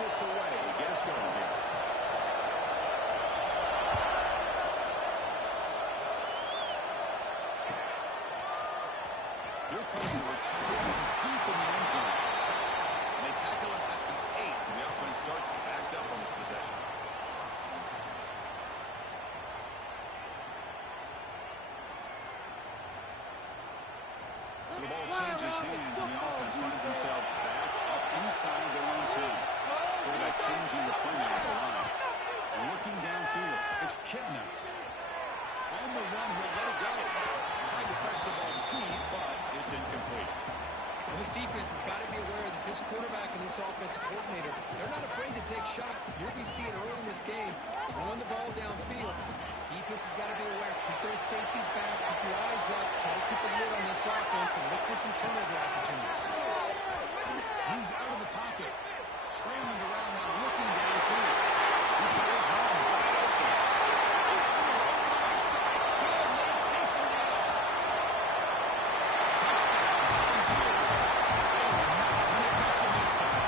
this away to get us going here. Here comes the return deep in the end zone. And they tackle him at the 8, and the offense starts backed up on this possession. So the ball changes hands, and the offense finds themselves back up inside their own 10. Look at that changing the play at the line. And looking downfield, it's Kitna. On the run, he'll let it go. Tried to press the ball deep, but it's incomplete. This defense has got to be aware that this quarterback and this offensive coordinator, they're not afraid to take shots. Here we see it early in this game, throwing the ball downfield. Defense has got to be aware. Keep those safeties back. Keep your eyes up. Try to keep a lid on this offense and look for some turnover opportunities. Moves out of the pocket. Scrambling around now, looking downfield. He's got his man wide open. He's over the right side. Good, and they chase him down. Touchdown, Volunteers. They were not going to catch him that time.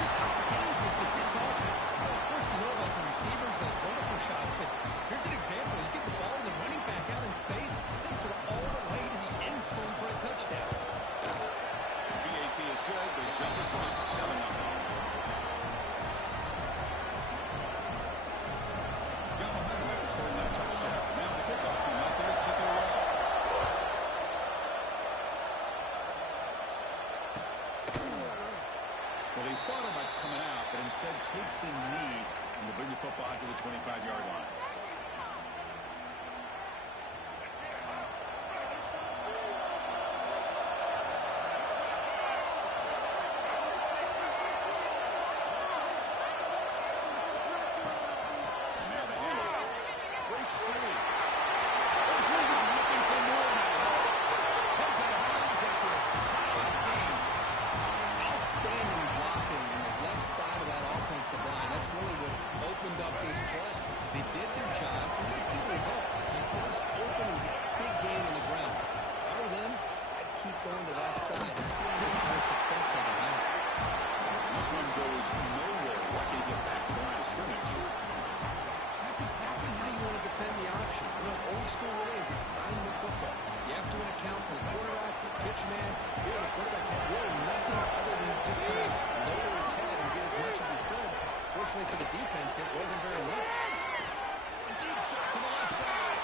Just how dangerous is this offense? Well, of course, you know about the receivers, those vertical shots, but here's an example. You get the ball to the running back out in space, takes it all the way to the end zone for a touchdown. BAT is good. They're jumping for it 7-0. Got momentum after scoring that touchdown. Now the kickoff team out there to kick it away. Well, he thought about coming out, but instead takes a knee and to bring the football out to the 25-yard line. Now the handoff. Breaks free. There's Lincoln looking for more now. Heads out of bounds after a solid game. Outstanding blocking on the left side of that offensive line. That's really what opened up this play. They did their job, and you can see the results. They burst open and get a big gain on the ground. If I were them, I'd keep going to that side and see how much more success they can have. This one goes nowhere. Lucky to get back to the line of scrimmage. That's exactly how you want to defend the option. You know, old school way is assignment football. You have to account for the quarterback, the pitch man. Here, the quarterback had really nothing other than just kind of lower his head and get as much as he could. Fortunately for the defense, it wasn't very much. A deep shot to the left side.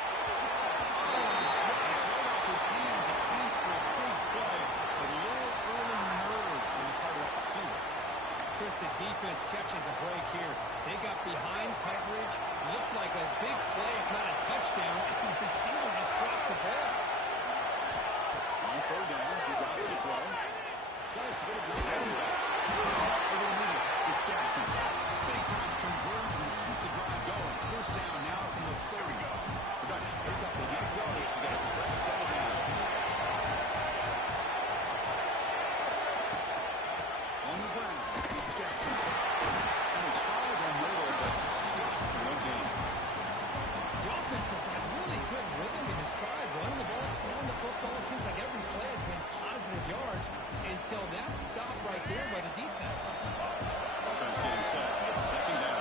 Oh, it's dropped right off his hands. A chance for a big play, but a little early nerves on the part of that receiver. Chris, the defense catches a break here. They got behind coverage, looked like a big play, if not a touchdown, and the receiver just dropped the ball. On third down, he drops to throw. Tries to get a good running back. Over the middle, it's Jackson. Big-time conversion to keep the drive going. First down now from the 30. The Dutch pick up enough yards to get a fresh set of downs. On the ground, it's Jackson. And they try the middle, but stopped for one game. The offense has had really good rhythm in this drive, running the ball, throwing the football. It seems like every play has been positive yards until that stop right there by the defense. Offense getting set. It's second down.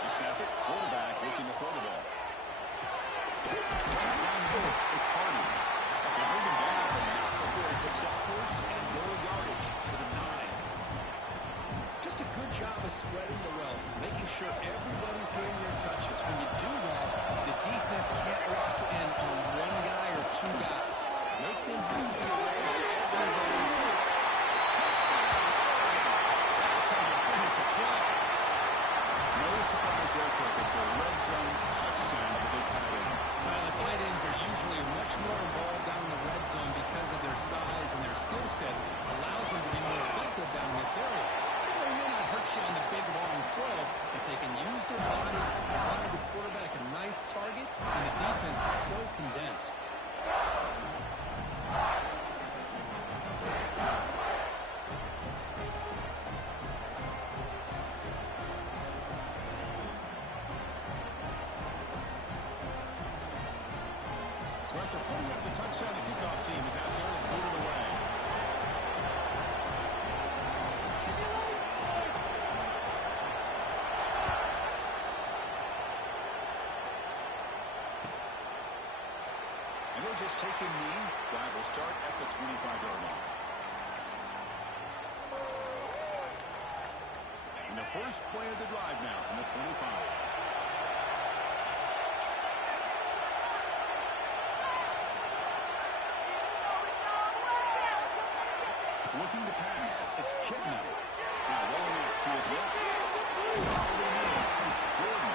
You snap it. Quarterback looking to throw the ball. It's Hardy. They bring him down, but not before he picks up first and goal yardage to the 9. Just a good job of spreading the wealth, making sure everybody's getting their touches. When you do that, the defense can't lock in on one guy or two guys. Make them have to be aware of everybody. Touchdown! That's how you finish a play. No surprise there, Kirk. It's a red zone touchdown to the big tight end. Well, the tight ends are usually much more involved down in the red zone because of their size and their skill set. Allows them to be more effective down in this area. They may not hurt you on the big, long throw, but they can use their bodies, provide the quarterback a nice target, and the defense is so condensed. After putting up the touchdown, the kickoff team is out there and put it away. And they're just taking knee. Drive will start at the 25-yard line. And the first play of the drive now from the 25. Looking to pass. It's Kidman. Now rolling out to his left. It's Jordan.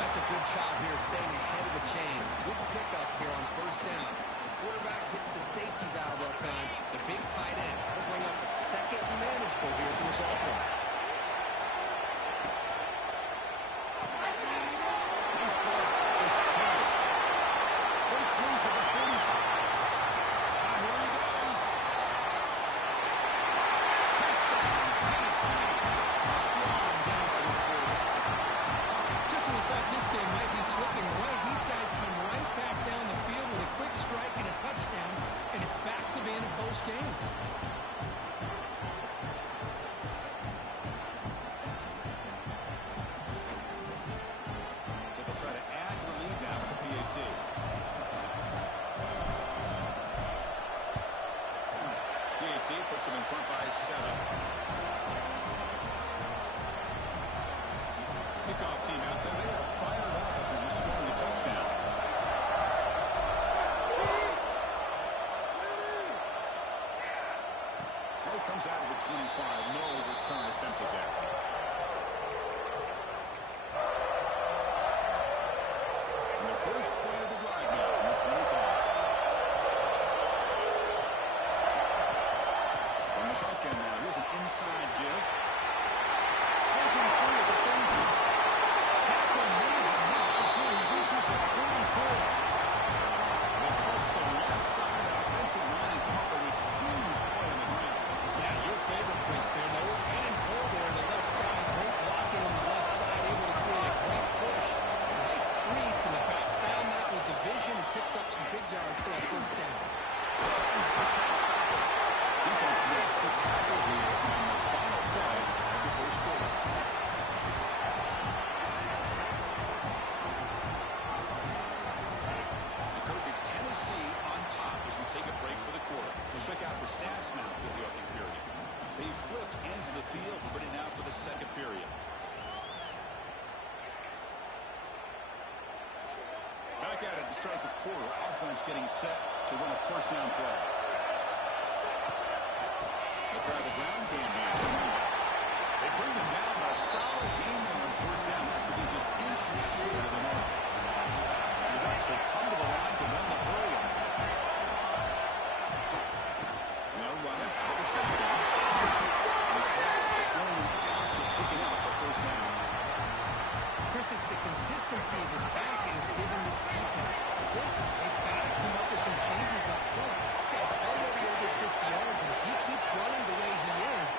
That's a good job here, staying ahead of the chains. Good pickup here on first down. The quarterback hits the safety valve that time. The big tight end will bring up a second manageable here for this offense. Nice ball. It's Perry. Breaks loose at the 45. And here he goes. Touchdown, Tennessee. Strong down by this quarterback. Just when we thought this game might be slipping away, these guys come right back down the field with a quick strike and a touchdown, and it's back to being a close game. They will try to add the lead now with the PAT. PAT puts them in front by 7. Kickoff team out there. They are fired up after just scoring a touchdown. Well, he comes out of the 25. No return attempted there. And the first play of the drive now from the 25. From the shotgun now, here's an inside give. Breaking through at the 35. Tackle made him now before he reaches the 44. They trust the left side of the offensive line and cover with huge play on the ground. Yeah, your favorite, Chris, there. They were in and pull there, the left side. Great blocking on the left side, able to create a great push. Nice crease in the back. Found that with the vision and picks up some big yards for that first down. Can't stop it. Defense makes the tackle here on the final play of the first quarter. And Kirk, it's Tennessee on top as we take a break for the quarter. We'll check out the stats now for the opening period. They flipped ends of the field, ready now for the second period. Back at it to start the quarter. Offense getting set to run a first down play. They'll try the ground game here. They bring them down by a solid gain there on first down. Has to be just inches short of the mark. The Ducks will come to the line to run the hurry on. Now running out of the shotgun. This tackle only after picking up the first down. Chris, it's the consistency of this back is giving this defense fits. They've got to come up with some changes up front. This guy's already over 50 yards, and if he keeps running the way he is,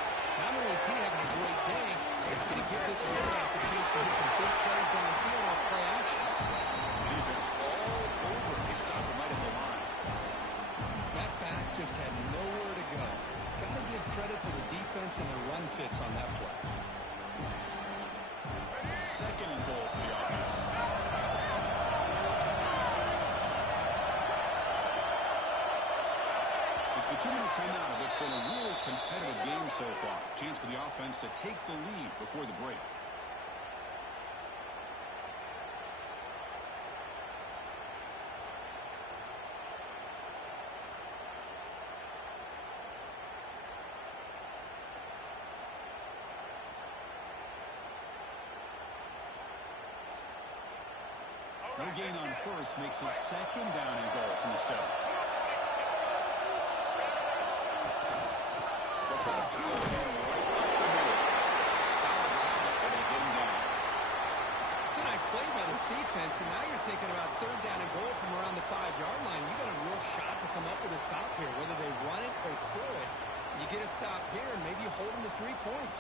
not only is he having a great day, it's going to give this quarterback a chance to hit some big plays downfield off play action. Defense all over. They stop him right at the line. That back just had nowhere to go. Got to give credit to the defense and the run fits on that play. Second and goal for the offense. It's the 2-minute timeout of what's been a really competitive game so far. Chance for the offense to take the lead before the break. No gain on first makes it second down and goal from the 7. They'll try to power him right up the middle. Solid tackle, and they get him down. It's a nice play by this defense, and now you're thinking about third down and goal from around the 5-yard line. You got a real shot to come up with a stop here, whether they run it or throw it. You get a stop here, and maybe you hold them to 3 points.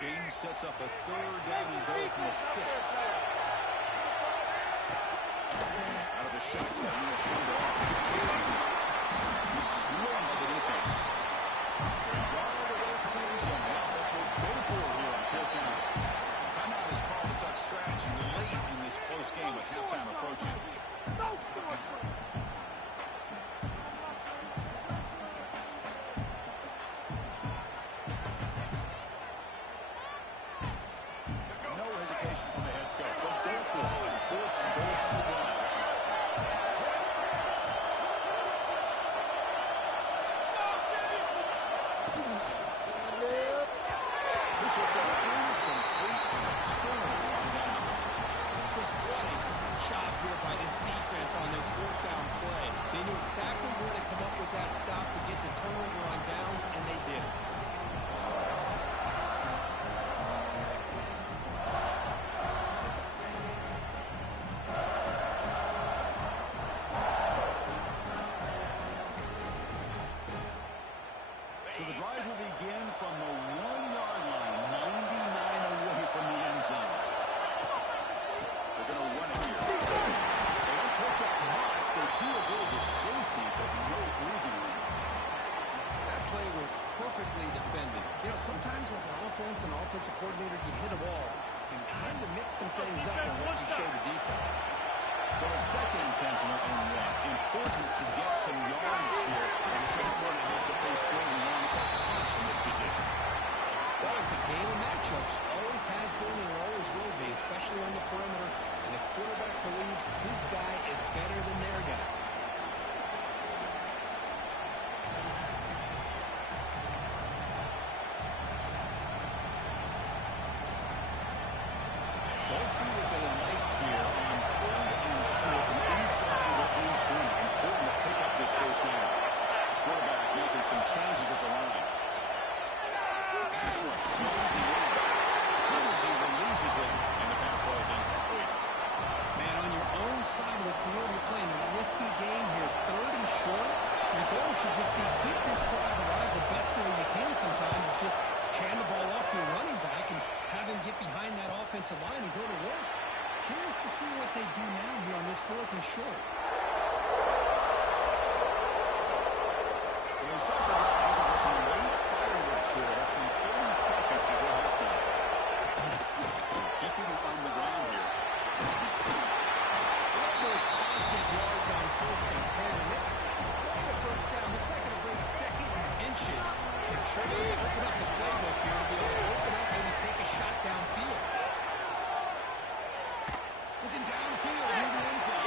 Gain sets up a third down and goal from the 6. Out of the shotgun, he'll hand it off. He's swung by the defense. So a yard away from the end zone. Now that's what go for here on fourth down. Timeout is called to tuck strategy late in this close game with halftime approaching. No score. No hesitation from the head coach. So go for it. Fourth and goal from the line. This will go incomplete and a turnover on downs. Just what a great job here by this defense on this fourth down play. They knew exactly where to come up with that stop to get the turnover on downs, and they did. So the drive will begin from the 1-yard line, 99 away from the end zone. They're going to run it here. They don't pick up much. They do avoid the safety, but no breathing room. That play was perfectly defended. You know, sometimes as an offensive coordinator, you hit a wall, and it's time to mix some things up on what you show the defense. So it's 2nd and 10 from their own 1. Important to get some yards here, and to don't want to have to face scoring one in this position. Well, it's a game of matchups. Always has been and always will be, especially on the perimeter. And the quarterback believes his guy is better than their guy. So let's see what they like here on 3rd and short from inside their own 20. Important to pick up this first down. Quarterback making some changes at the line. Pass rush, Jones in. He releases it, and the pass ball is incomplete. Man, on your own side of the field, you're playing a risky game here. 3rd and short. Your goal should just be keep this drive alive the best way you can sometimes. Is just hand the ball off to your running back and have him get behind that offensive line and go to work. Curious to see what they do now here on this 4th and short. So they start the drive looking for some late fireworks here. Less than 30 seconds before halftime. Keeping it on the ground here. Love those positive yards on 1st and 10. And that's quite a first down. Looks like it'll bring 2nd and inches. It sure does open up the playbook here to be able to open up and take a shot downfield. Looking downfield near the end zone.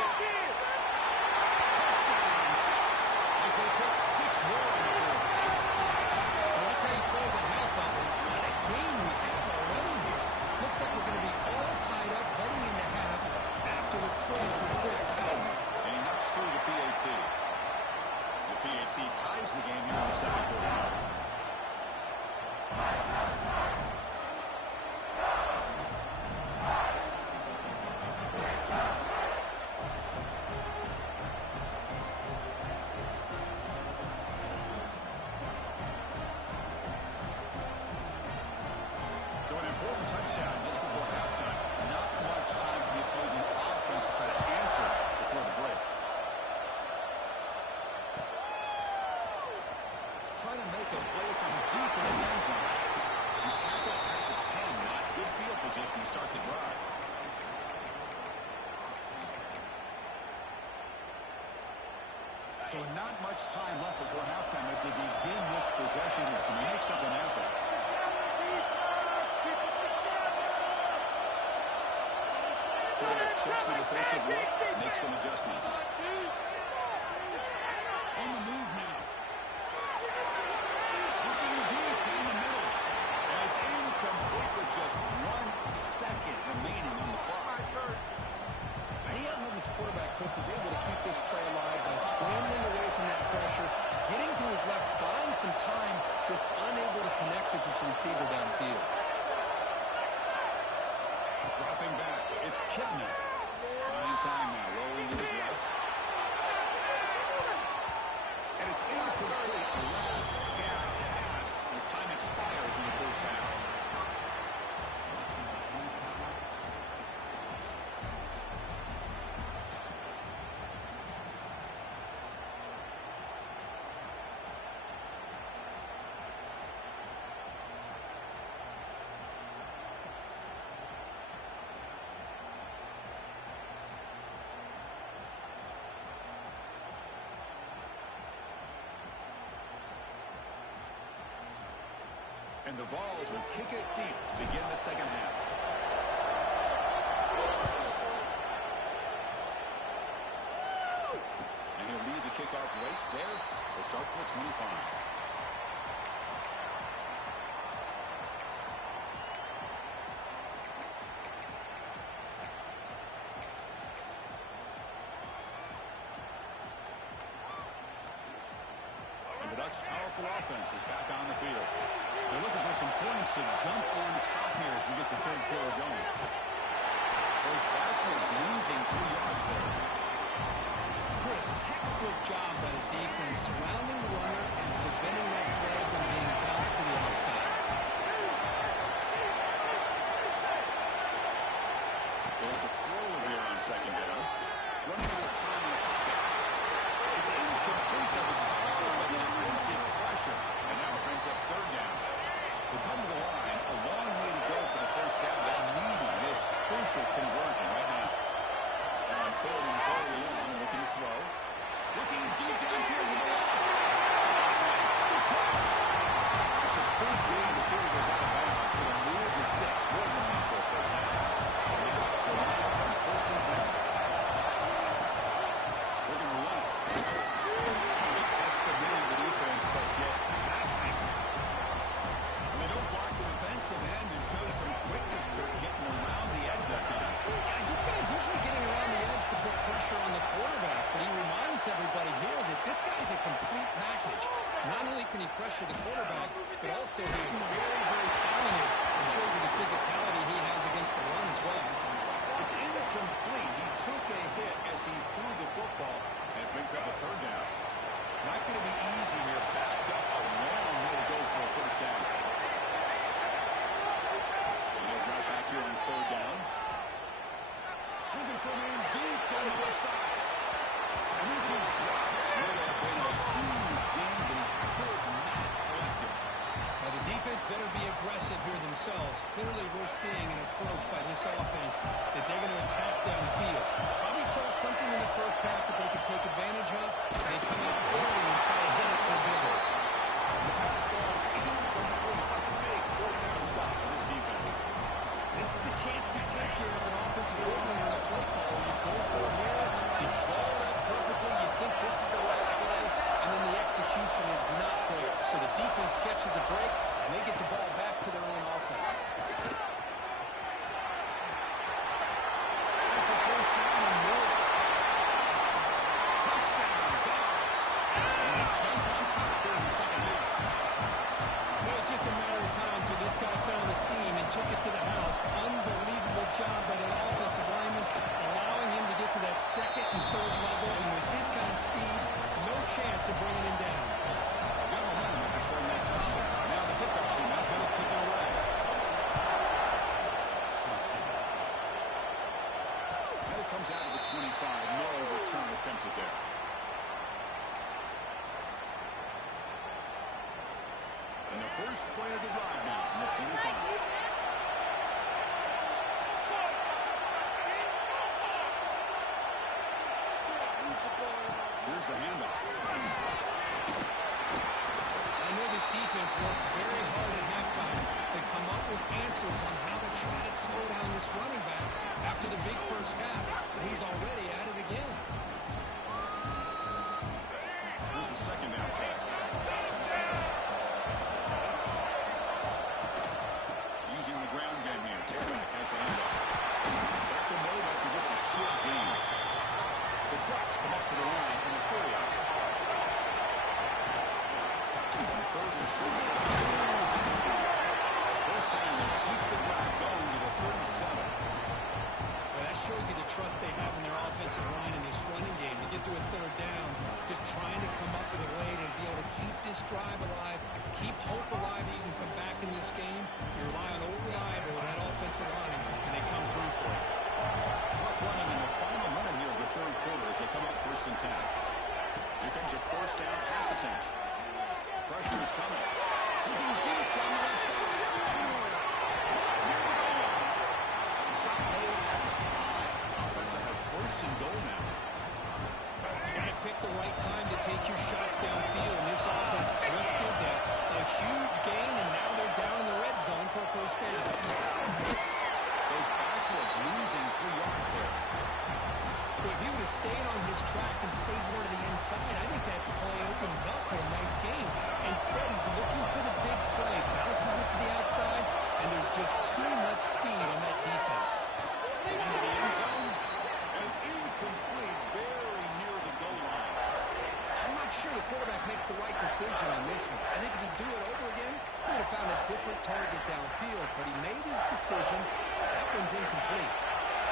Touchdown, Ducks, as they put 6 more on the board. Well, that's how you close a half out. What a game we have already here. Looks like we're going to be all tied up heading into half after the throw for 6. And he knocks through the PAT. The PAT ties the game here in the 2nd quarter. So an important touchdown just before halftime. Not much time for the opposing offense to try to answer before the break. Trying to make a play from deep in the end zone. He's tackled at the 10. Not good field position to start the drive. So not much time left before halftime as they begin this possession here. Can they make something happen? Checks the defensive look, makes some adjustments. On the move now. Looking deep in the middle. And it's incomplete with just 1 second remaining on the clock. I love how this quarterback, Chris, is able to keep this play alive by scrambling away from that pressure, getting to his left, buying some time, just unable to connect with his receiver downfield. Dropping back, it's Kidney. Trying time now, rolling to his left. And it's incomplete. A last gasp pass as time expires in the first half. And the Vols will kick it deep to begin the second half. And he'll leave the kickoff right there. We'll start with 25. The Ducks' powerful offense is back on the field. They're looking for some points to jump on top here as we get the third quarter going. Goes backwards, losing 3 yards there. Chris, textbook job by the defense surrounding the runner and preventing that play from being bounced to the outside. They'll have to throw here on second down. Running out of time in the pocket. It's incomplete. That was caused by the defensive pressure. And now it brings up third down. They come to the line. A long way to go for the first down. They're needing this crucial conversion right now. And on third and very long, looking to throw. Looking deep downfield to the left. Makes the catch. It's a big gain before he goes out of bounds. It'll move the sticks more than one for a first down. And the Ducks will line up on first and 10. They're going to run it. They test the middle of the defense, but get nothing. And they don't block the defensive end and show some quickness for getting around the edge that time. Yeah, this guy's usually getting around the edge to put pressure on the quarterback, but he reminds everybody here that this guy's a complete package. Not only can he pressure the quarterback, but also he is very, very talented and shows you the physicality he has against the run as well. It's incomplete. He took a hit as he threw the football, and it brings up a third down. Not going to be easy here. Backed up a long way to go for a first down. And he'll drop back here on third down. Looking for man deep on the left side. And this is dropped. Would have been a huge game, but he could not collect it. Now, the defense better be aggressive here themselves. Clearly, we're seeing an approach by this offense that they're going to attack downfield. Probably saw something in the first half that they could take advantage of. They come out early and try to hit it for bigger. The pass ball is incomplete. A big fourth down stop for this defense. This is the chance you take here as an offensive coordinator on a play call. You go for it here, you draw it up perfectly, you think this is the right play, and then the execution is not there. So the defense catches a break, and they get the ball back to their own offense. There's the first down and more. Touchdown, Vols. And they jump on top here in the second half. It was just a matter of time until this guy found the seam and took it to the house. Unbelievable job by the offensive lineman, allowing him to get to that second and third level, and with his kind of speed, no chance of bringing him down. Got momentum after scoring that touchdown. Now the kickoff team out there to kick it away. And it comes out of the 25. No return attempted there. And the first play of the drive now from the 25. Here's the handoff. I know this defense works very hard at halftime to come up with answers on how to try to slow down this running back after the big first half, but he's already at it again. Here's the second down play. Using the ground game here. Taylor has the handoff. Tackle mode after just a short gain. The Ducks come up to the line in the 40. And the third and short. First down and keep the drive going to the 37. Well, that shows you the trust they have in their offensive line in this running game. To get to a third down, just trying to come up with a way to be able to keep this drive alive, keep hope alive that you can come back in this game. You rely on reliable that offensive line, and they come through for it. Clock running in the final minute here of the third quarter as they come up first and 10. Here comes a first down pass attempt. Pressure is coming. Looking deep down the left side. Stop made at the 5. Offense will have first and goal now. You got to pick the right time to take your shots downfield, and this offense just did that. A huge gain, and now they're down in the makes the right decision on this one. I think if he'd do it over again, he would have found a different target downfield, but he made his decision. That one's incomplete.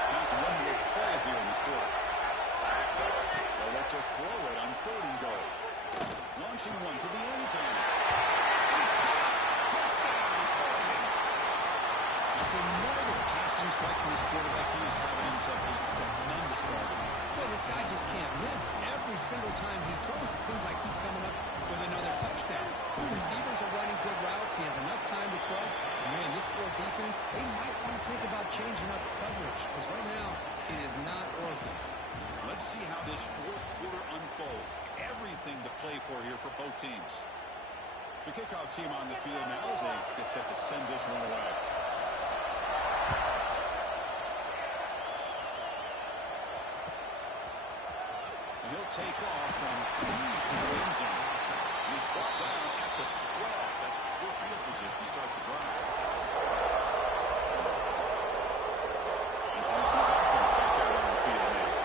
Time for one more play here in the quarter. They'll look to throw it on 3rd and goal. Launching one to the end zone. It's caught. Touchdown, Oregon. That's another passing strike from this quarterback. He is having himself a tremendous ball game. Boy, this guy just can't miss. Every single time he throws, it seems like he's coming up with another touchdown. The receivers are running good routes. He has enough time to throw. And man, this poor defense, they might want to think about changing up coverage, because right now it is not working. Let's see how this 4th quarter unfolds. Everything to play for here for both teams. The kickoff team on the field now as they get set to send this one away. And he'll take off from 3 in the end zone. He's brought down at the 12. That's poor field position to start the drive. And Tennessee's offense back out on the field now.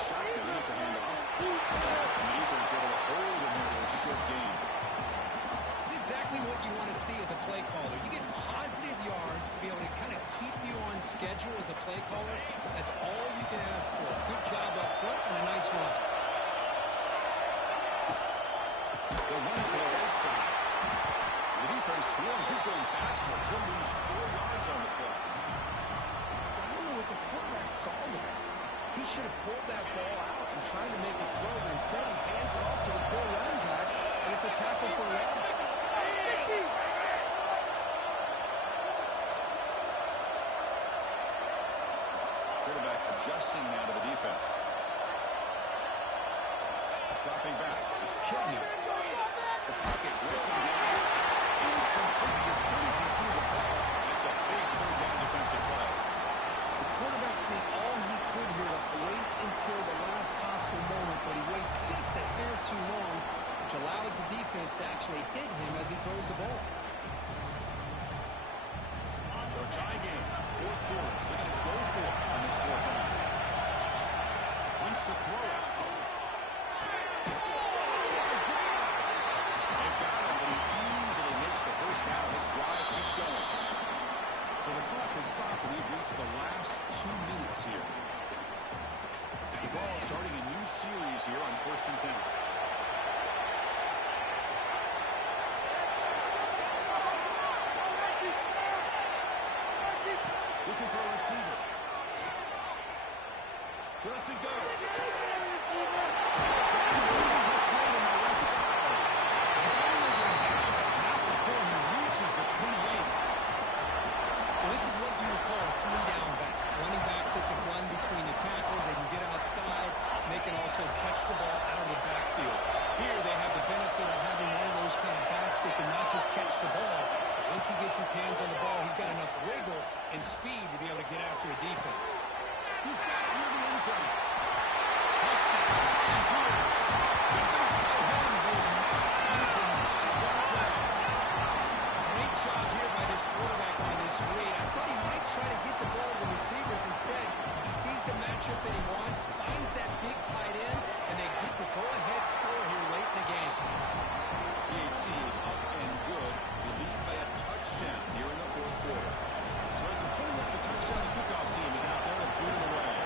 Shotgun, it's a handoff. And the defense able to hold him here in a short game. It's exactly what you want to see as a play caller. You get positive yards to be able to kind of keep you on schedule as a play caller. That's all you can ask for. Good job up front and a nice run. They'll run it to the right side. The defense swarms. He's going backwards. He'll lose 4 yards on the play. I don't know what the quarterback saw there. He should have pulled that ball out and tried to make a throw, but instead he hands it off to the poor running back, and it's a tackle for loss. Quarterback adjusting now to the defense. Dropping back. It's Killian. The pocket breaking down and completing as good as he threw the ball. It's a big 3rd down defensive play. The quarterback did all he could here to wait until the last possible moment, but he waits just a hair too long, which allows the defense to actually hit him as he throws the ball. So tie game, 4th quarter. They're going to go for it on this 4th down. Wants to throw it. They've got him, but he easily makes the 1st down. This drive keeps going. So the clock has stopped, and we've reached the last 2 minutes here. The ball starting a new series here on 1st and 10. Looking for a receiver. He lets it go. Which made him on the left side. Finally getting out before he reaches the 28. Well, this is what you would call a 3-down back. Running backs that can run between the tackles, they can get outside, they can also catch the ball out of the backfield. Here they have the benefit of having one of those kind of backs that can not just catch the ball, but once he gets his hands on the ball, he's got enough wiggle and speed to be able to get after a defense. He's got it near the end zone. Touchdown. And 2 outs. The big tight end will not be denied that play. Great job here by this quarterback on this read. I thought he might try to get the ball to the receivers. Instead, he sees the matchup that he wants, finds that big tight end, and they get the go-ahead score here late in the game. PAT is up and good. We lead by a touchdown here in the 4th quarter. So after putting up the touchdown, the kickoff team is out there to boot it away.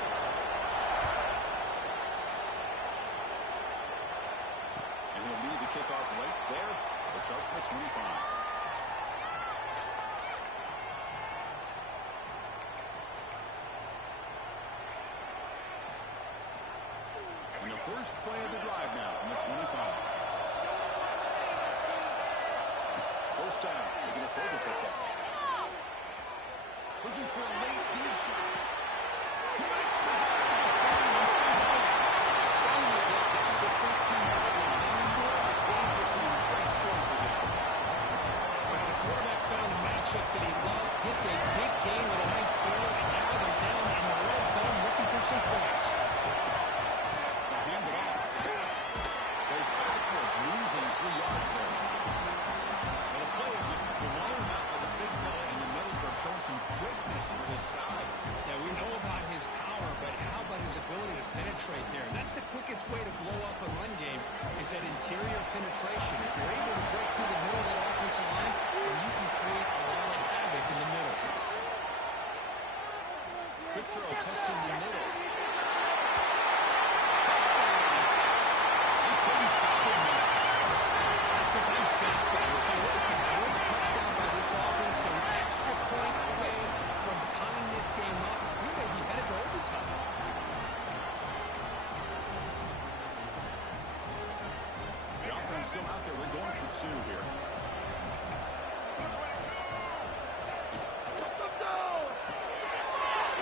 And he'll lead the kickoff late there. We'll start with 25. And the first play of the drive now from the 25. 1st down. They're going to throw the football. Looking for a late deep shot. He makes the ball to the 30 and stays away. Finally brought down to the 13-yard line. An enormous game puts him in great scoring position. Well, the quarterback found a matchup that he loved, gets a big game with a nice throw, and now they're down in the red zone looking for some points. They'll hand it off. Goes backwards, losing 3 yards there. Well, the play is just blown out by the big fella in the middle for Chosen quickest way to blow up a run game is that interior penetration. If you're able to break through the middle of that offensive line, then you can create a lot of havoc in the middle. Quick throw, testing the middle. He couldn't stop him there. Because I'm shocked by it. This is a great touchdown by this offense. They're an extra point away from tying this game up. We may be headed to overtime. The offense still out there. They're going for two here.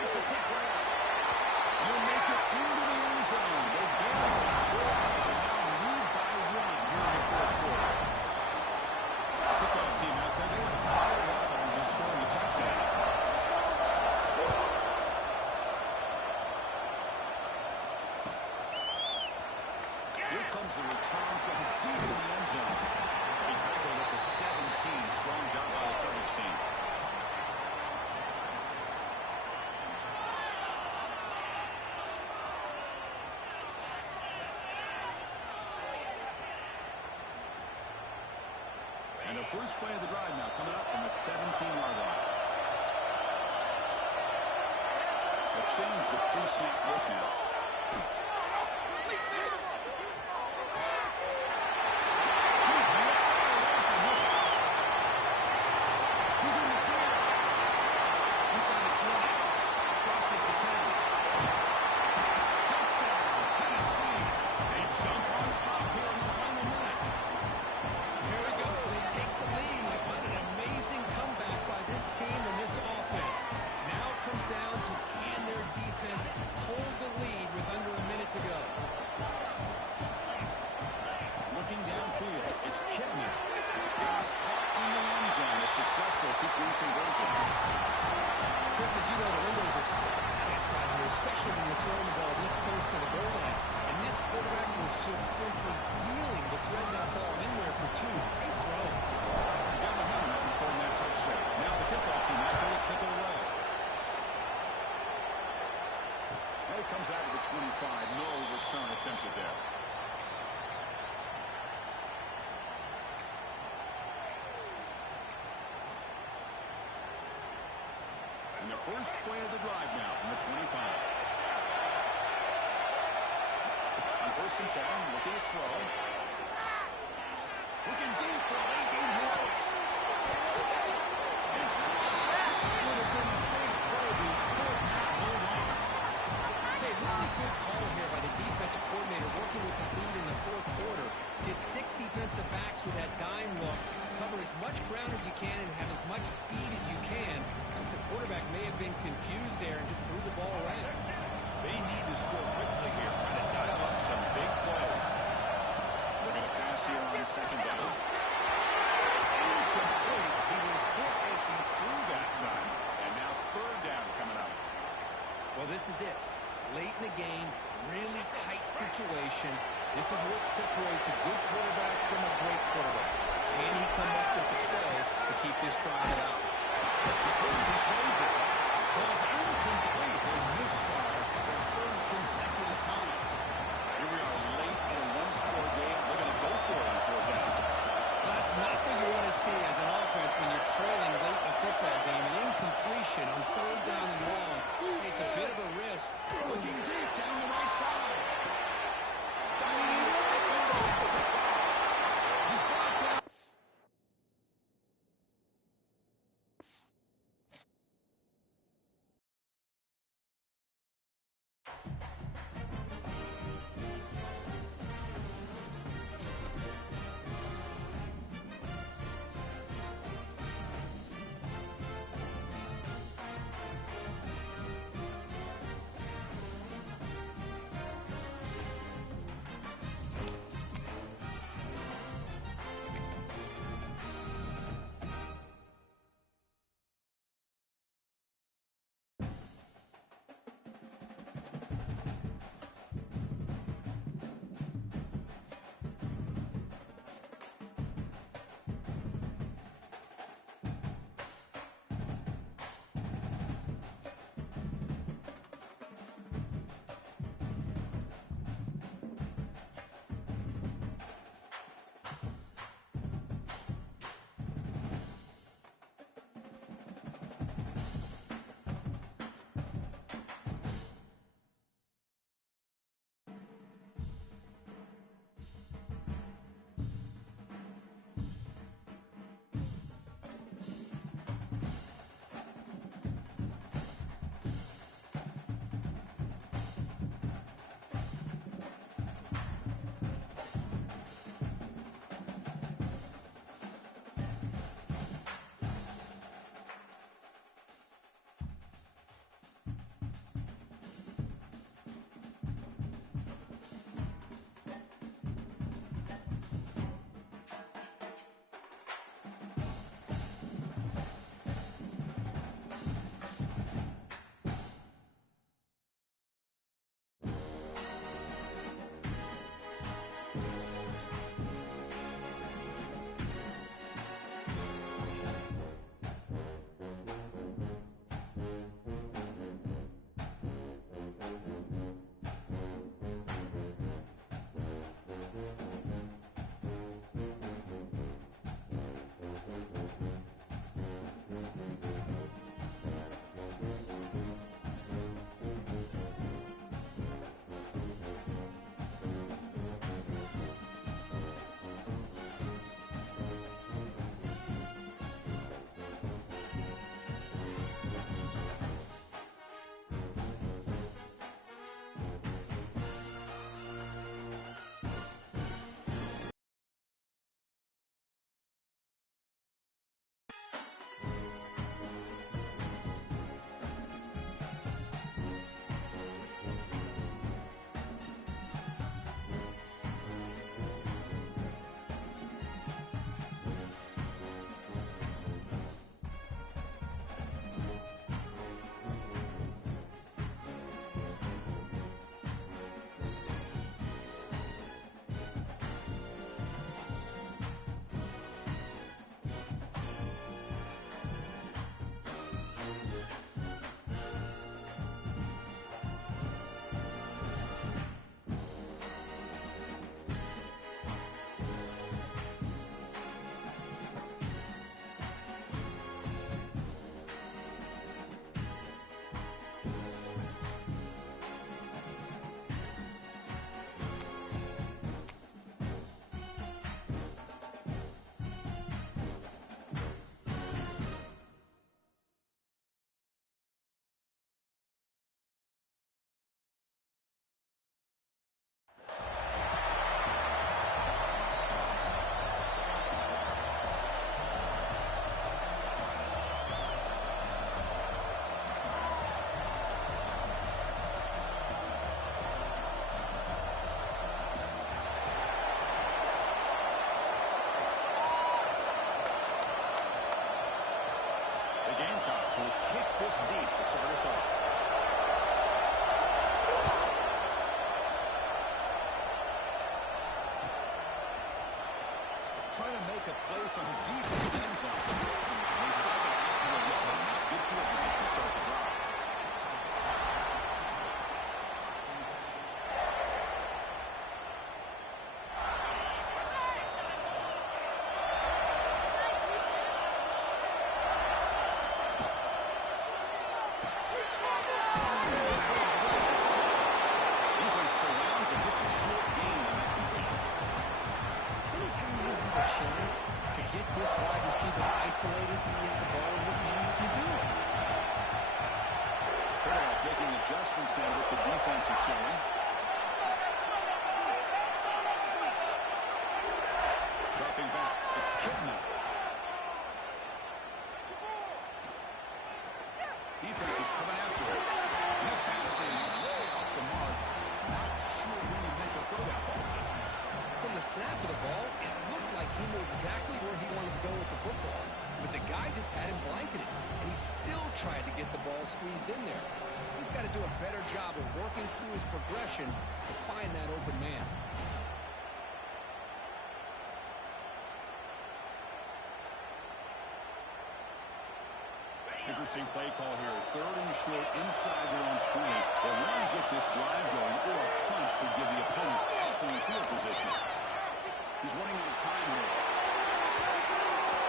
It's a quick grab. You'll make it into the end zone. They get it. The Bulls are now lead by one here in the fourth quarter. Kickoff team out there. They want to fire it up and just scoring a touchdown. Here comes the return from deep in the end zone. He tackled at the 17. Strong job by the coverage team. And the first play of the drive now coming up from the 17-yard line. They'll change the pre-snap look now. He's in the clear. Inside the 20. Crosses the 10. Touchdown, Tennessee. They jump on top here in the final minute. Here we go. They take the lead. What an amazing comeback by this team and this offense. Now it comes down to can their defense hold the lead with under a minute to go. Looking downfield, it's Kidman. Pass caught in the end zone. A successful two-point conversion. Chris, as you know, the windows are so tight right here, especially when you're throwing the ball this close to the goal line. And this quarterback was just simply dealing to thread that ball in there for two. Great throw. Got momentum after scoring that touchdown. Now the kickoff team out there to kick it away. And it comes out of the 25. No return attempted there. And the first play of the drive now from the 25. On 1st and 10, looking to throw. Looking deep for late game heroics. This drive would have been a big play. He could not hold on. Hey, really good call here by the defensive coordinator working with the lead in the fourth quarter. Get 6 defensive backs with that dime look. Cover as much ground as you can and have as much speed as you can. But the quarterback may have been confused there and just threw the ball away. They need to score quickly here. Try to dial up some big plays. They're going to pass here on 2nd down. It's incomplete. He was hit as he threw that time. And now 3rd down coming up. Well, this is it. Late in the game, really tight situation. This is what separates a good quarterback from a great quarterback. Can he come up with the play to keep this drive out? He's goes and throws it. Goes incomplete. They misfire for the 3rd consecutive time. Here we are late in a one-score game. They're going to go for it on 4th down. That's not what you want to see as an offense when you're trailing late in a football game. An incompletion on 3rd down and long. It's a bit of a risk. Looking deep down the right side. this deep to start us off. Trying to make a play from deep in the end zone. And they start it out to 11. Good field position to start the drive. Defense surrounds and just a short gain on that completion. Anytime you have a chance to get this wide receiver isolated, to get the ball in his hands, you do it. Quarterback making adjustments to what the defense is showing. Dropping back. It's Kidman. Defense is coming after it. That pass is way off the mark. Not sure who would make a throw that ball to. From the snap of the ball, it looked like he knew exactly where he wanted to go with the football. But the guy just had him blanketed, and he still tried to get the ball squeezed in there. He's got to do a better job of working through his progressions to find that open man. Interesting play call here. 3rd and short inside their own 20. They want to get this drive going, or a punt could give the opponents excellent field position. He's running out of time here.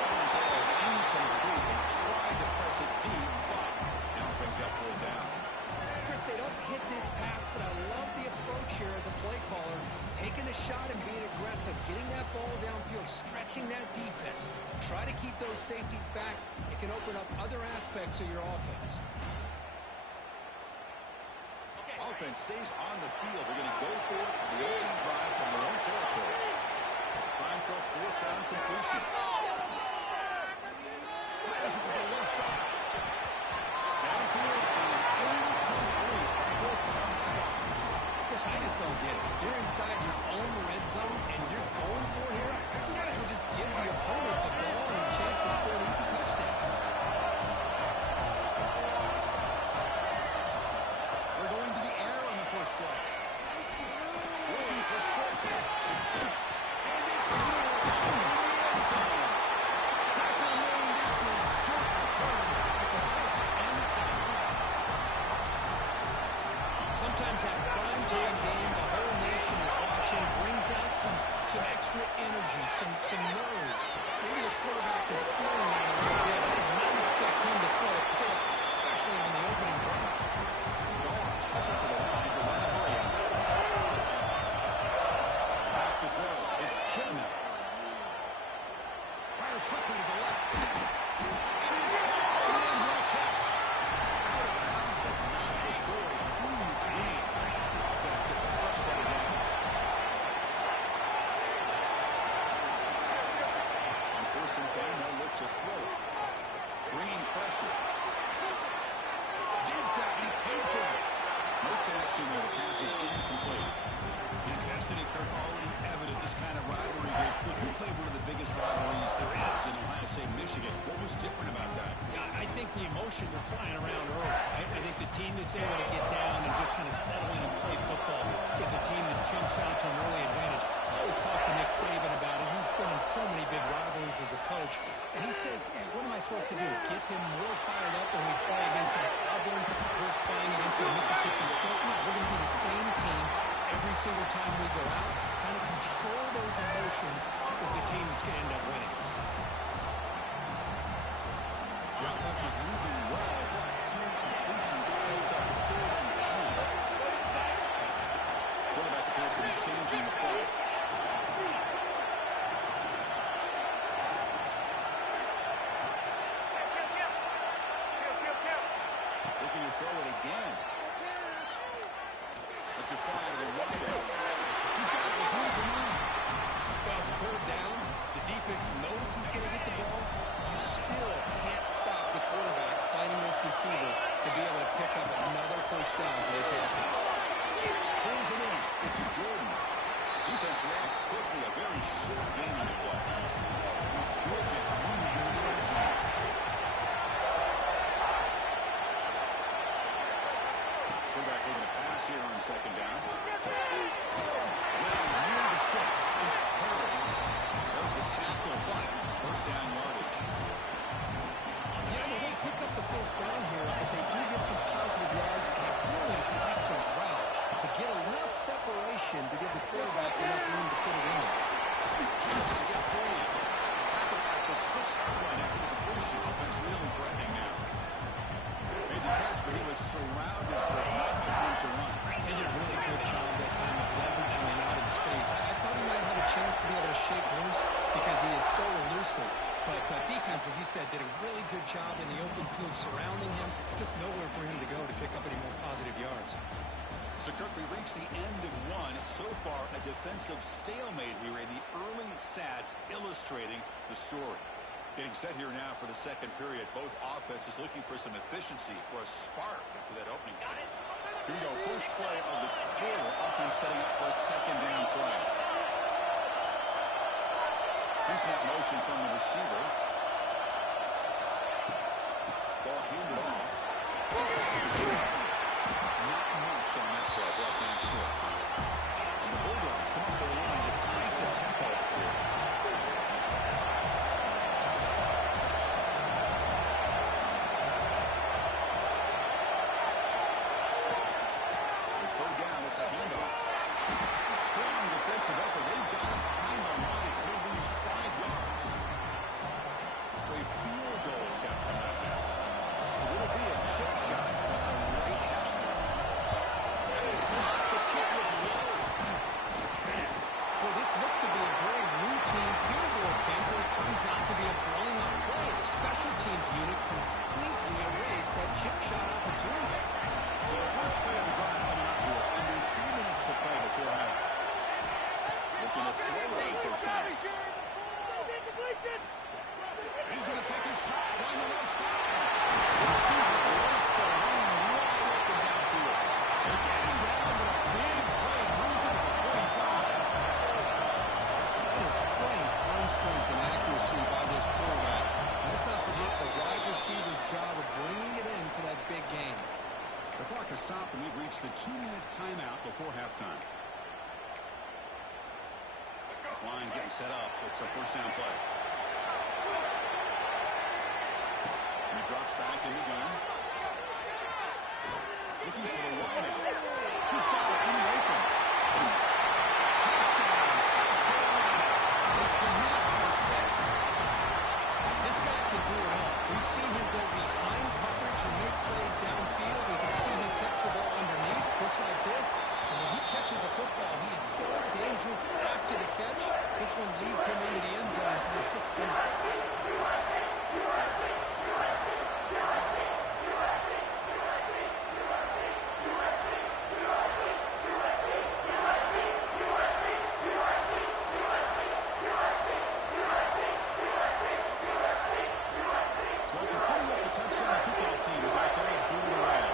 That falls incomplete. They tried to press it deep, but now it brings that 4th down. Chris, they don't hit this pass, but I love the approach here as a play caller. Taking a shot and being aggressive, getting that ball downfield, stretching that defense. Try to keep those safeties back. It can open up other aspects of your offense. Offense stays on the field. They're going to go for it on the opening drive from their own territory. Time for a 4th down completion. Fires it to the left side. Downfield and incomplete. 4th down stop. Chris, I just don't get it. You're inside your own red zone, and you're going for it here. You might as well just give the opponent the ball and a chance to score an easy touchdown. They're going to the air on the first play. Looking for 6. And it's near the end zone. Tackle made after a short return, but the play ends the drive. Sometimes that prime time game, the whole nation is watching, brings out some extra energy, some nerves. Maybe the quarterback is feeling that a little bit. I did not expect him to throw a pick, especially on the opening drive. Toss it to the left. People want to hurry up. Back to throw. It's Kidman. Fires quickly to the left. It is and what a catch. Out of bounds, but not before a huge gain. Offense gets a fresh set of downs. On 1st and 10, they'll look to throw it. Bringing pressure. Deep shot, and he paid for it. No connection there. The pass is incomplete. Intensity, Kirk, already evident. This kind of rivalry here. Look, we played one of the biggest rivalries there is in Ohio State, Michigan. What was different about that? Yeah, I think the emotions are flying around early. Right? I think the team that's able to get down and just kind of settle in and play football is a team that jumps out to an early advantage. I always talk to Nick Saban about it. He's been in so many big rivalries as a coach. And he says, hey, what am I supposed to do? Get them more fired up when we play against that Auburn versus playing against the Mississippi State? No, we're going to be the same team every single time we go out. Kind of control those emotions is the team that's going to end up winning. The offense was moving well, but 2 completions sets up 3rd and 10. Quarterback appears to be changing the play. Looking to throw it again. It's a fly to the right. He's got it with hands in mind. Well, it's 3rd down. The defense knows he's going to get the ball. You still can't stop the quarterback finding this receiver to be able to pick up another 1st down for this offense. Pulls it in. It's Jordan. Defense reacts quickly. A very short game on the play. Georgia's moving into the red zone. Quarterback looking to pass here on second down. Well, near the sticks. It's Perry. There's the tackle, but first down yardage. Yeah, they won't pick up the first down here, but they do get some positive yards. And I really like the route to get enough separation to give the quarterback enough room to put it in there. Chance to get free. Tackle at the 6-yard line after the completion. Offense really threatening now. Made the catch, but he was surrounded with enough to run. They did a really good job that time of leveraging him out in space. I thought he might have a chance to be able to shake loose because he is so elusive. But defense, as you said, did a really good job in the open field surrounding him. Just nowhere for him to go to pick up any more positive yards. So, Kirk, we reached the end of one. So far, a defensive stalemate here in the early stats illustrating the story. Getting set here now for the second period. Both offenses looking for some efficiency, for a spark after that opening. Here we go. First play of the quarter. Offense setting up for a second down play. Decent motion from the receiver. Ball handed off. Not much on that play. Brought down short. And the Bulldogs come up their line to crank the tempo up here. Third down, it's a handoff. Strong defensive effort. They've got it behind the line. They lose 5 yards. So a field goal attempt coming up now. So it'll be a chip shot from the right hash line. That is blocked. The kick was low. Well, this looked to be a very routine field goal attempt, and it turns out to be a blown-up play. The special teams unit completely erased that chip shot opportunity. So the first play of the drive coming up here. Under 3 minutes to play before half. Looking to throw it on first down. He's going to take a shot on the left side. Receiver left the lane right open downfield. They're getting down to a big play. Moves to the 45. That is great arm strength and accuracy by this quarterback. Let's not forget the wide receiver's job of bringing it in for that big game. The clock has stopped, and we've reached the 2-minute timeout before halftime. This line getting set up. It's a first down play. And he drops back in the gun. Looking for the wideout. He's got it in the open. Touchdown, South Carolina. They connect for 6. This guy can do it all. We've seen him go behind coverage and make plays downfield. We can see him catch the ball underneath, just like this. And when he catches a football, he is so dangerous after the catch. This one leads him into the end zone for the 6 points. So after putting up the touchdown, the kickoff team is out there booting around.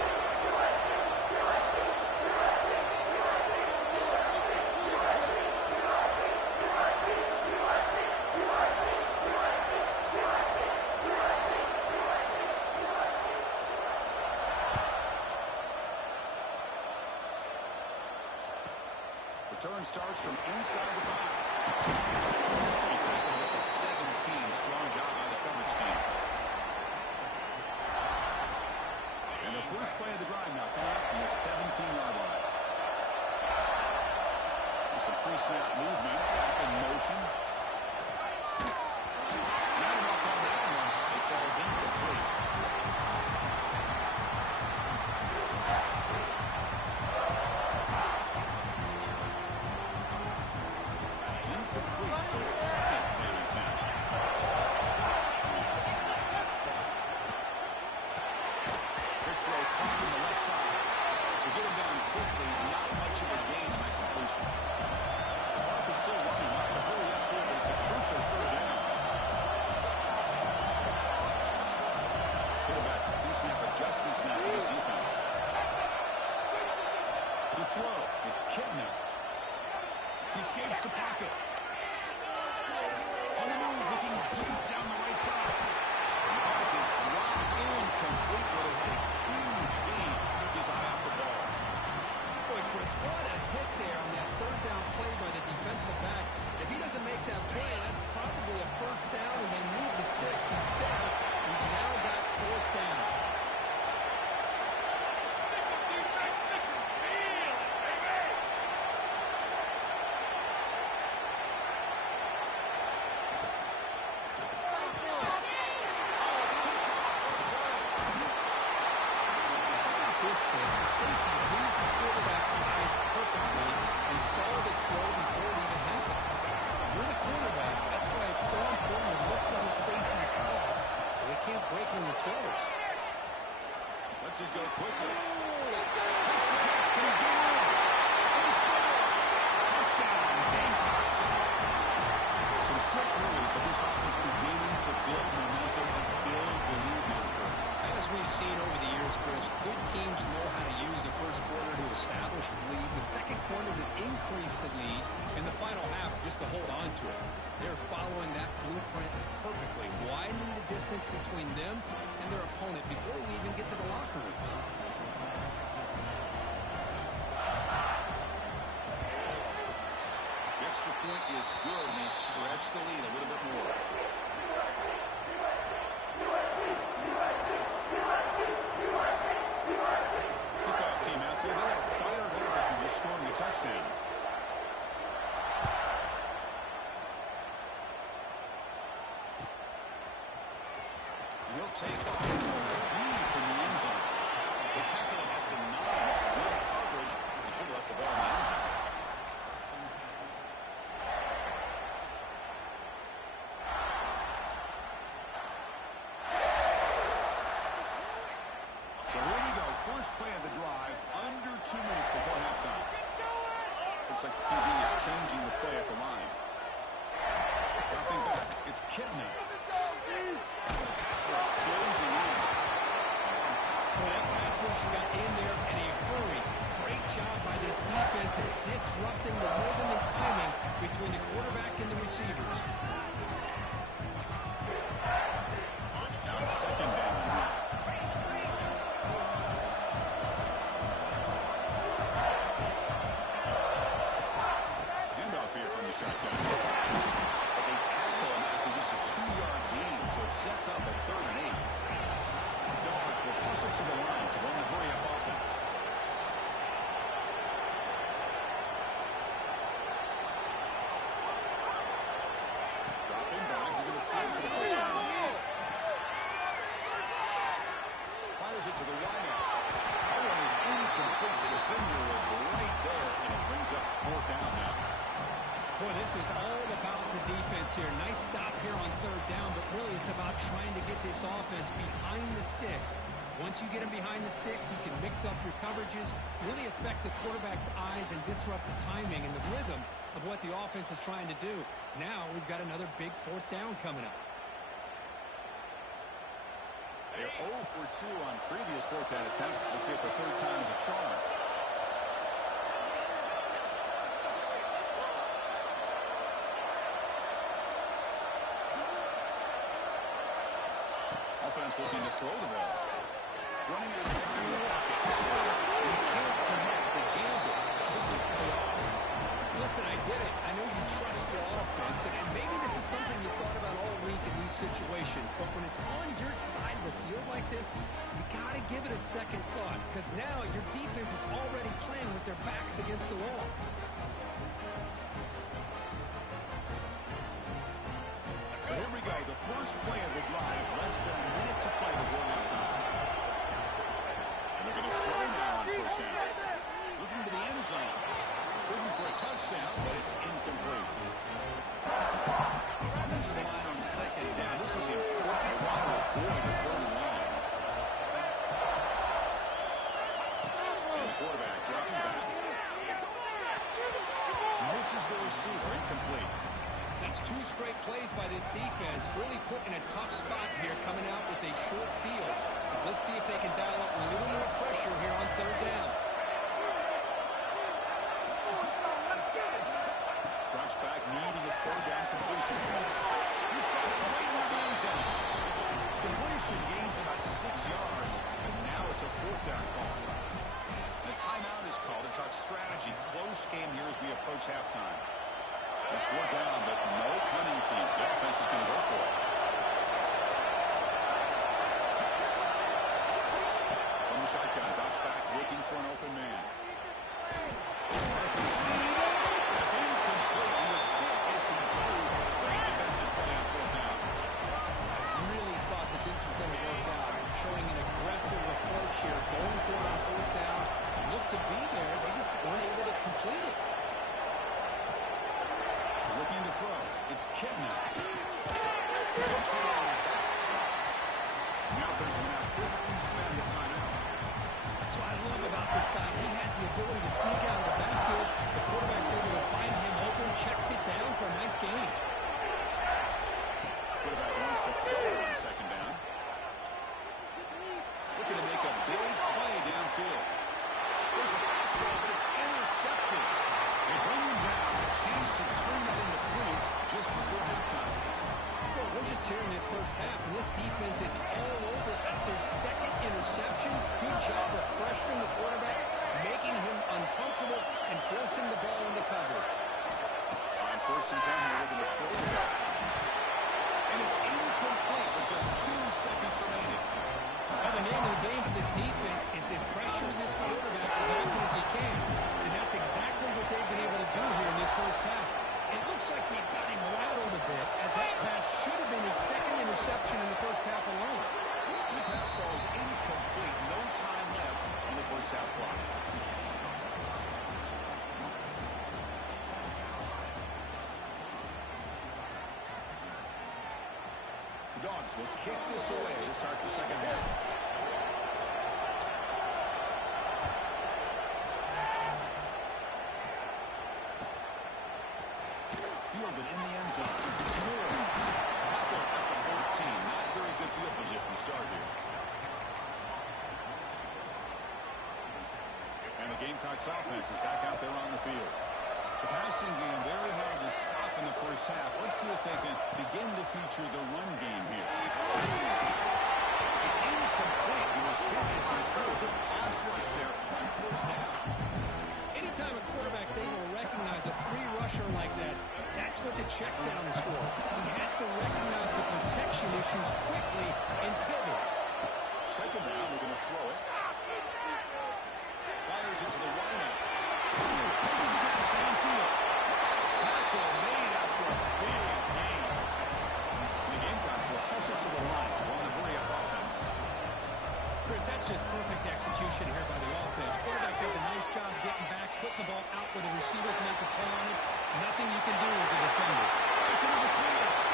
Return starts from inside the 5. He tackled at the 17. Strong job by the coverage team. And the first play of the drive now coming up from the 17-yard line. With some pre-snap movement, back in motion. Not enough on that one. It falls incomplete. Incomplete, so it's second down and 10. Big throw caught on the left side. To get him down quickly, not much of a gain on that completion. The clock is still running. Not to hurry up here, but it's a crucial third down. Quarterback, pre-snap adjustments now for this defense. To throw, it's Kidner. He escapes the pocket. On the move, looking deep down the right side. And the pass is dropped incomplete, but it had a huge gain. Took his eye off the ball. it back. If he doesn't make that play, that's probably a first down, and they move the sticks instead. We've now got fourth down. The safety reads the quarterback's eyes perfectly and saw the throw before it even happened. If you're the quarterback, that's why it's so important to look those safeties off so they can't break on your throws. Lets it go quickly. Makes the catch. Can he get in? And he scores. Touchdown. Gamecocks. So it's still early, but this offense beginning to build momentum and build the lead now. As we've seen over the years, Chris, good teams know how to use the first quarter to establish the lead, the second quarter to increase the lead, and the final half just to hold on to it. They're following that blueprint perfectly, widening the distance between them and their opponent before we even get to the locker rooms. The extra point is good, and they stretch the lead a little bit more. Kickoff team out there. They are fired up after just scoring a touchdown. He'll take off deep in the end zone. They tackle him at the 9. It's good coverage. He should have left the ball in the end zone. So here we go. First play of the drive, under 2 minutes before halftime. Looks like the QB is changing the play at the line. Dropping back, it's Kidney. Pass rush closing in. Well, that pass rush got in there in a hurry. Great job by this defense at disrupting the rhythm and timing between the quarterback and the receivers. Now second down. Shotgun. But they tackle him after just a 2-yard gain, so it sets up a 3rd and 8. Dogs will hustle to the line to run the hurry-up offense. Dropping back, they're going to throw for the first down. Fires it to the wideout. That one is incomplete. The defender was right there, and it brings up 4th down now. Boy, this is all about the defense here. Nice stop here on 3rd down, but really it's about trying to get this offense behind the sticks. Once you get them behind the sticks, you can mix up your coverages, really affect the quarterback's eyes and disrupt the timing and the rhythm of what the offense is trying to do. Now we've got another big 4th down coming up. They're 0 for 2 on previous 4th down attempts. We'll see if the 3rd time is a charm. Offense looking to throw the ball. Running out of time in the pocket. You can't connect. The gamble doesn't pay off. Listen, I get it. I know you trust your offense, and maybe this is something you thought about all week in these situations, but when it's on your side of the field like this, you got to give it a second thought, because now your defense is already playing with their backs against the wall. So here we go, the first play of the drive, less than a minute to play before halftime. And they're going to throw now on 1st down. Looking to the end zone. Looking for a touchdown, but it's incomplete. Coming to the line on 2nd down. This is important. They want to avoid the 3rd and line. And the quarterback dropping back. Misses the receiver, incomplete. That's 2 straight plays by this defense, really put in a tough spot here, coming out with a short field. But let's see if they can dial up a little more pressure here on 3rd down. Drops back, needing a 3rd down completion. He's got it right in the end zone. Completion gains about 6 yards, and now it's a 4th down call. A timeout is called. A tough strategy. Close game here as we approach halftime. It's 4 down, but no punting team. The offense is going to go for it. From the shotgun, drops back, looking for an open man. That's incomplete. He was hit as he moved. Great defensive play on 4th down. I really thought that this was going to work out, showing an aggressive approach here, going for it on 4th down. Looked to be there. They just weren't able to complete it. Looking to throw. It's Kidman. The offense will now quickly spend the timeout. That's what I love about this guy. He has the ability to sneak out of the backfield. The quarterback's able to find him open, checks it down for a nice gain. Quarterback wants to throw it on 2nd down. Looking to make a big play downfield. There's a pass ball, but it's intercepted. They bring him down. A chance to turn that into points just before halftime. Well, we're just here in this first half, and this defense is all over. That's their 2nd interception. Good job of pressuring the quarterback, making him uncomfortable, and forcing the ball into coverage. On 1st and 10, they're looking to throw it back. And it's incomplete with just 2 seconds remaining. Well, the name of the game for this defense is to pressure this quarterback as often as he can. And that's exactly what they've been able to do here in this first half. It looks like they've got him rattled a bit, as that pass should have been his 2nd interception in the first half alone. The pass ball is incomplete. No time left on the first half clock. The Dogs will kick this away to start the second half. Fielded in the end zone. It's Moore. Tackle at the 14. Not very good field position to start here. And the Gamecocks offense is back out there on the field. The passing game very hard to stop in the first half. Let's see if they can begin to feature the run game here. It's incomplete. He was hit as he threw. Good pass rush there on 1st down. Anytime a quarterback's able to recognize a free rusher like that, that's what the check down is for. He has to recognize the protection issues quickly and pivot. 2nd down, we're going to throw it. Fires into the windup. Makes the catch downfield. Tackle made after a big gain. The Gamecocks will hustle to the line to run the hurry-up offense. Chris, that's just perfect execution here by the offense. Quarterback does a nice job getting back, putting the ball out where the receiver can make a play on it. Nothing you can do as a defender. It's into the clear.